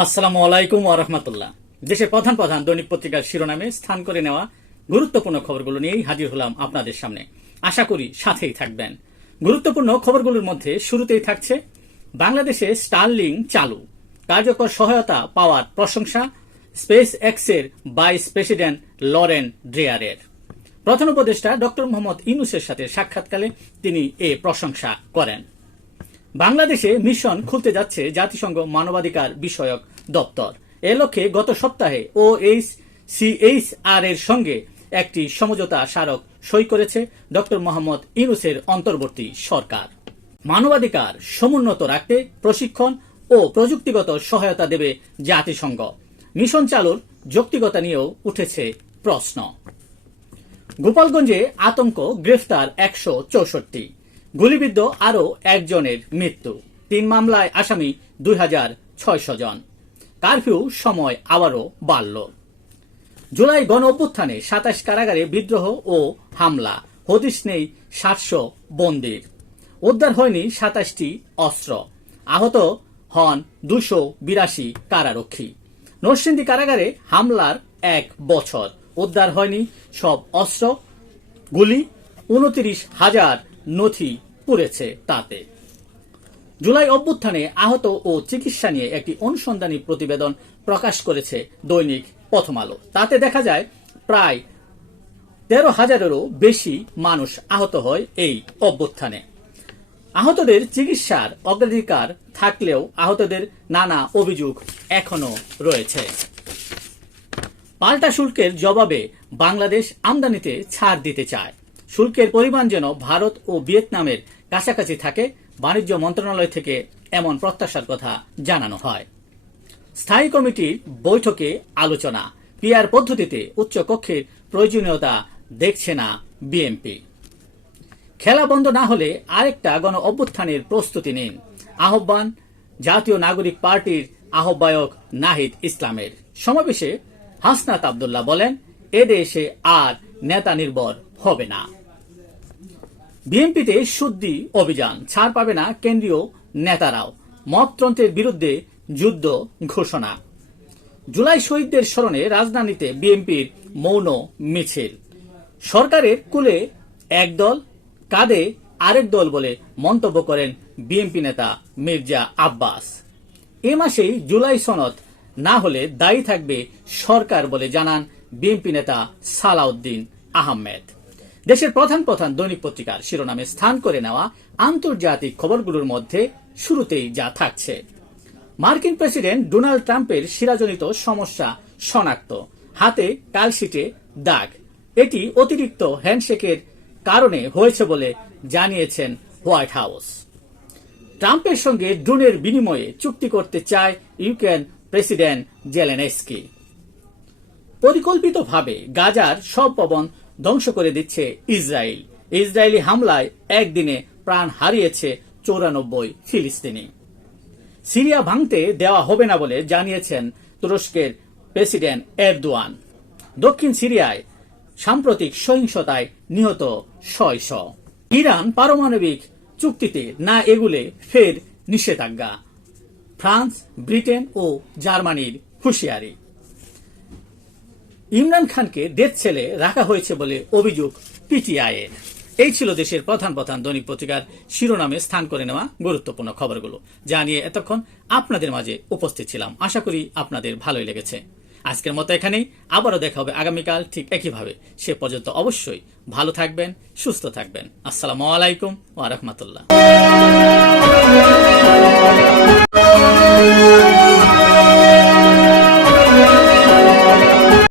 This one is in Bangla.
আসসালামু আলাইকুম ওরহমতুল্লাহ দেশের প্রধান প্রধান দৈনিক পত্রিকার শিরোনামে স্থান করে নেওয়া গুরুত্বপূর্ণ খবরগুলো নিয়েই হাজির হলাম আপনাদের সামনে। আশা করি সাথেই থাকবেন। গুরুত্বপূর্ণ খবরগুলোর মধ্যে শুরুতেই থাকছে, বাংলাদেশে স্টারলিং চালু। কার্যকর সহায়তা পাওয়ার প্রশংসা স্পেস এক্সের ভাইস প্রেসিডেন্ট লরেন ড্রেয়ারের প্রধান উপদেষ্টা ডক্টর মোহাম্মদ ইনুসের সাথে সাক্ষাৎকালে তিনি এ প্রশংসা করেন। বাংলাদেশে মিশন খুলতে যাচ্ছে জাতিসংঘ মানবাধিকার বিষয়ক দপ্তর। এ লক্ষ্যে গত সপ্তাহে ও এইচ সিএইচআর এর সঙ্গে একটি সমঝোতা স্মারক সই করেছে ডক্টর মোহাম্মদ ইউনুসের অন্তর্বর্তী সরকার। মানবাধিকার সমুন্নত রাখতে প্রশিক্ষণ ও প্রযুক্তিগত সহায়তা দেবে জাতিসংঘ। মিশন চালুর যৌক্তিকতা নিয়েও উঠেছে প্রশ্ন। গোপালগঞ্জে আতঙ্ক গ্রেফতার একশো চৌষট্টি। গুলিবিদ্ধ আরও একজনের মৃত্যু। তিন মামলায় আসামি দুই হাজার ছয়শো জন। কারফিউ সময় আবারও বাড়ল। জুলাই গণ অভ্যুত্থানে সাতাশ কারাগারে বিদ্রোহ ও হামলা। হদিশ নেই সাতশো বন্দির। উদ্ধার হয়নি সাতাশটি অস্ত্র। আহত হন দুশো বিরাশি কারারক্ষী। নরসিংদী কারাগারে হামলার এক বছর। উদ্ধার হয়নি সব অস্ত্র। গুলি উনত্রিশ হাজার নথি পুড়েছে তাতে। জুলাই অভ্যুত্থানে আহত ও চিকিৎসা নিয়ে একটি অনুসন্ধানী প্রতিবেদন প্রকাশ করেছে দৈনিক প্রথম আলো। তাতে দেখা যায়, প্রায় তেরো হাজারেরও বেশি মানুষ আহত হয় এই অভ্যুত্থানে। আহতদের চিকিৎসার অগ্রাধিকার থাকলেও আহতদের নানা অভিযোগ এখনও রয়েছে। পাল্টা শুল্কের জবাবে বাংলাদেশ আমদানিতে ছাড় দিতে চায়। শুল্কের পরিমাণ যেন ভারত ও ভিয়েতনামের কাছাকাছি থাকে, বাণিজ্য মন্ত্রণালয় থেকে এমন প্রত্যাশার কথা জানানো হয়। স্থায়ী কমিটির বৈঠকে আলোচনা। পিআর পদ্ধতিতে উচ্চ কক্ষের প্রয়োজনীয়তা দেখছে না বিএনপি। খেলা বন্ধ না হলে আরেকটা গণ অভ্যুত্থানের প্রস্তুতি নিন। আহ্বান, জাতীয় নাগরিক পার্টির আহ্বায়ক নাহিদ ইসলামের। সমাবেশে হাসনাত আবদুল্লাহ বলেন, এ দেশে আর নেতা নির্ভর হবে না। বিএনপিতে শুদ্ধি অভিযান, ছাড় পাবে না কেন্দ্রীয় নেতারাও। মততন্ত্রের বিরুদ্ধে যুদ্ধ ঘোষণা। জুলাই শহীদদের স্মরণে রাজধানীতে বিএনপির মৌন মিছিল। সরকারের কুলে একদল কাঁধে আরেক দল বলে মন্তব্য করেন বিএনপি নেতা মির্জা আব্বাস। এ মাসেই জুলাই সনদ না হলে দায়ী থাকবে সরকার বলে জানান বিএনপি নেতা সালাউদ্দিন আহমেদ। দেশের প্রধান প্রধান দৈনিক পত্রিকার শিরোনামে স্থান করে নেওয়া আন্তর্জাতিক খবরগুলোর মধ্যে শুরুতেই যা থাকছে। মার্কিন প্রেসিডেন্ট ডোনাল্ড ট্রাম্পের শিরাজনিত সমস্যা শনাক্ত। হাতে কালশিটে দাগ। এটি অতিরিক্ত হ্যান্ডশেকের কারণে হয়েছে বলে জানিয়েছেন হোয়াইট হাউস। ট্রাম্পের সঙ্গে ড্রোনের বিনিময়ে চুক্তি করতে চায় ইউক্রেন প্রেসিডেন্ট জেলেনেস্কি। পরিকল্পিতভাবে গাজার সব ভবন ধ্বংস করে দিচ্ছে ইসরায়েল। ইসরায়েলি হামলায় একদিনে প্রাণ হারিয়েছে চৌরানব্বই ফিলিস্তিনি। সিরিয়া ভাঙতে দেওয়া হবে না বলে জানিয়েছেন তুরস্কের প্রেসিডেন্ট এরদোয়ান। দক্ষিণ সিরিয়ায় সাম্প্রতিক সহিংসতায় নিহত ছয়শো। ইরান পারমাণবিক চুক্তিতে না এগুলে ফের নিষেধাজ্ঞা। ফ্রান্স, ব্রিটেন ও জার্মানির হুঁশিয়ারি। ইমরান খানকে ডেথ ছেলে রাখা হয়েছে বলে অভিযোগ পিটিআই এর। এই ছিল দেশের প্রধান প্রধান দৈনিক পত্রিকার শিরোনামে স্থান করে নেওয়া গুরুত্বপূর্ণ খবরগুলো। যা নিয়ে এতক্ষণ আপনাদের মাঝে উপস্থিত ছিলাম। আশা করি আপনাদের ভালোই লেগেছে। আজকের মতো এখানেই। আবারও দেখা হবে আগামীকাল ঠিক একইভাবে। সে পর্যন্ত অবশ্যই ভালো থাকবেন, সুস্থ থাকবেন। আসসালামু আলাইকুম ওয়া রাহমাতুল্লাহ।